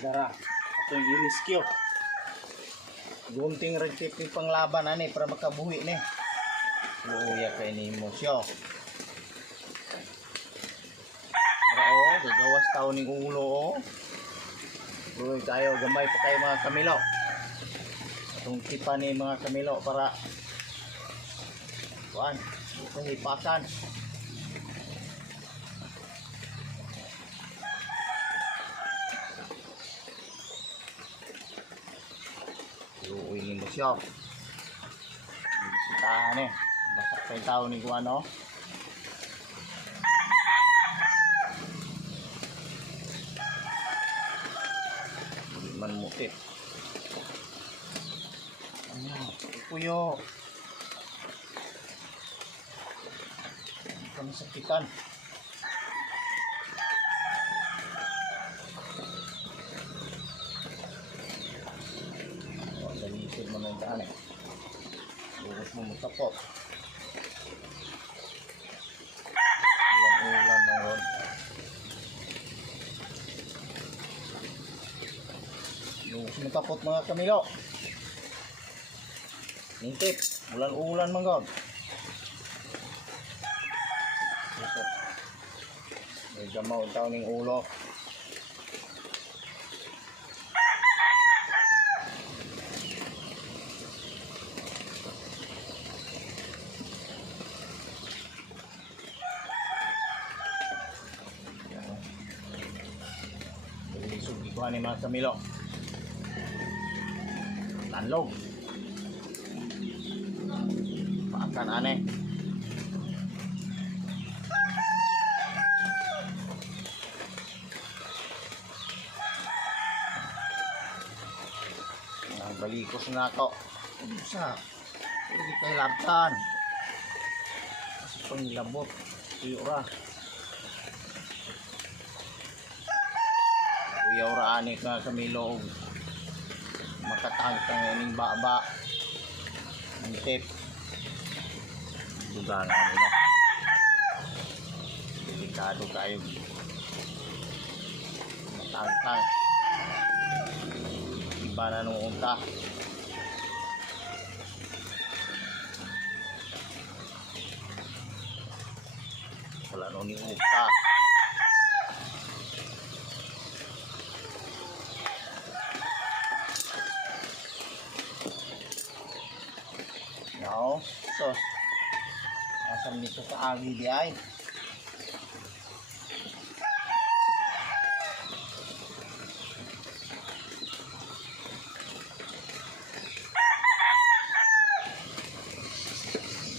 Dara. Ito yung i-rescue. Gunting rin ni panglaban ani para makabuhi ni. Luya kay ni mo siya. Oo, gagawas tao ning ulo. Uy, tayo gamay pa kayo mga kamilo. Itong tipa ni mga kamilo para kuan, hipakan. Uy, ni mo siya. Bisitahan eh. Basak pa yung tao ni kuan no. Man mukit. Ano? Puyo. Kami sakitan. Dalisin mo na yung daan eh. Lurus mo matapot. Ulan na ron. Lurus mo matapot mga kamilo. Nintip. Ulan-ulan mga god. May gamaw ang taon ng ulo. Sugi ko ni mga kamilo. Tanlog. Paakan ane. Balikos na ako. Sa hindi kay labtan. Kasi pangilabot. Iyura. Kuya ura ani ka kamilo. Makatangtang yung baba. Ang tip. Duga na nila. Delikado kayo. Matangtang. Iba na nung unta. Wala nung ni unta. No, so asam nito sa agi di ay.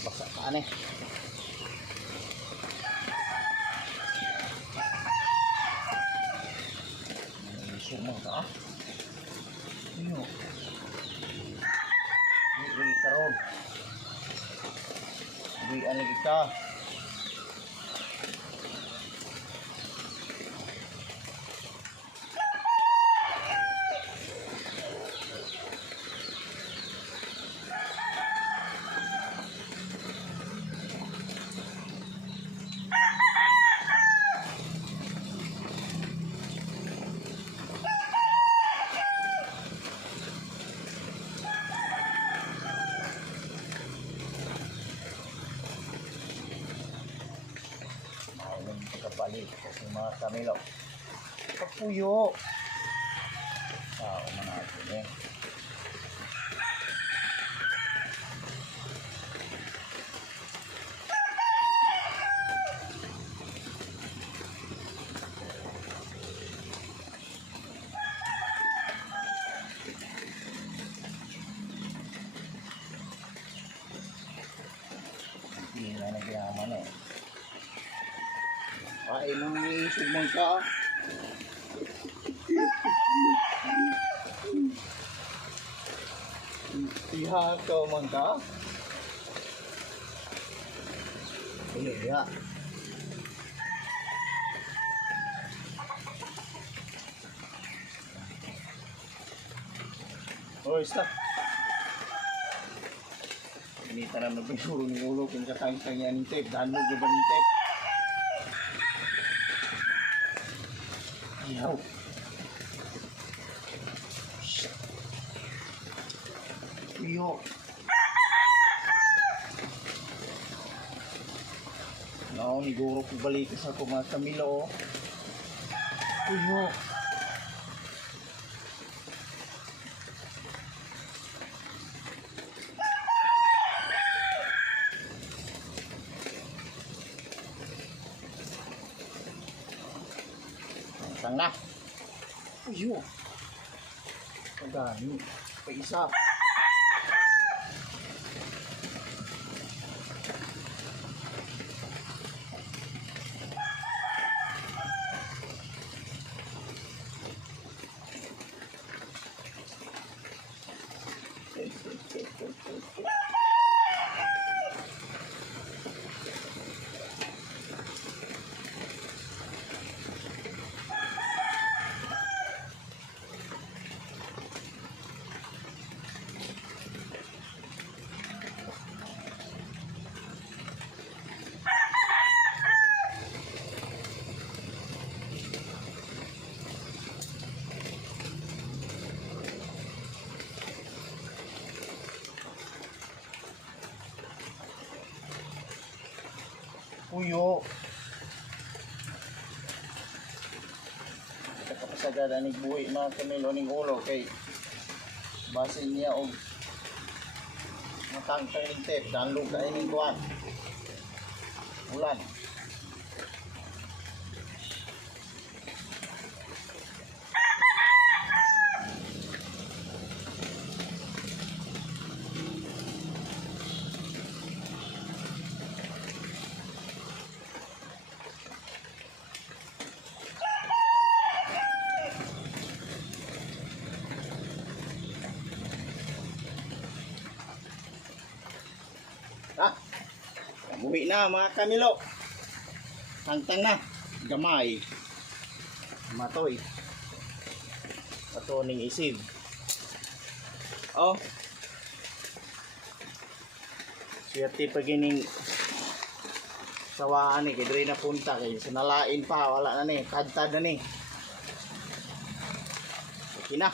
Baka paane. Sumo ta. Iyo. Ini karon. Di ano kita. Kapalik kasi mga kamilo. Kapuyo. Tao man natin eh. Hindi na nagyaman eh. Ay, nung iisip mo ka. Iha ka man ka. Iya. Oh, stop. Ini tanam na pinuro ng ulo kung katang-tang yan ng tape. Dahan mo ba ng tape? Ayaw. Uyo. No, niguro ko balik sa ko mga Camilo. Uyo. Sang na. Uyo. Pagani. Paisa. Puyo. Kapasagada ni buhi mga Camilo ning ulo kay basin niya og matangtang ning tape danlog ka ining kuan. Ulan. Ah, buhi na mga Camilo. Tangtang na. Gamay. Matoy. Ato ning isig. Oh. Swerte pag ining sawaan ni kay diri na punta kay sinalain pa wala na ni kadtad na ni. Okay na.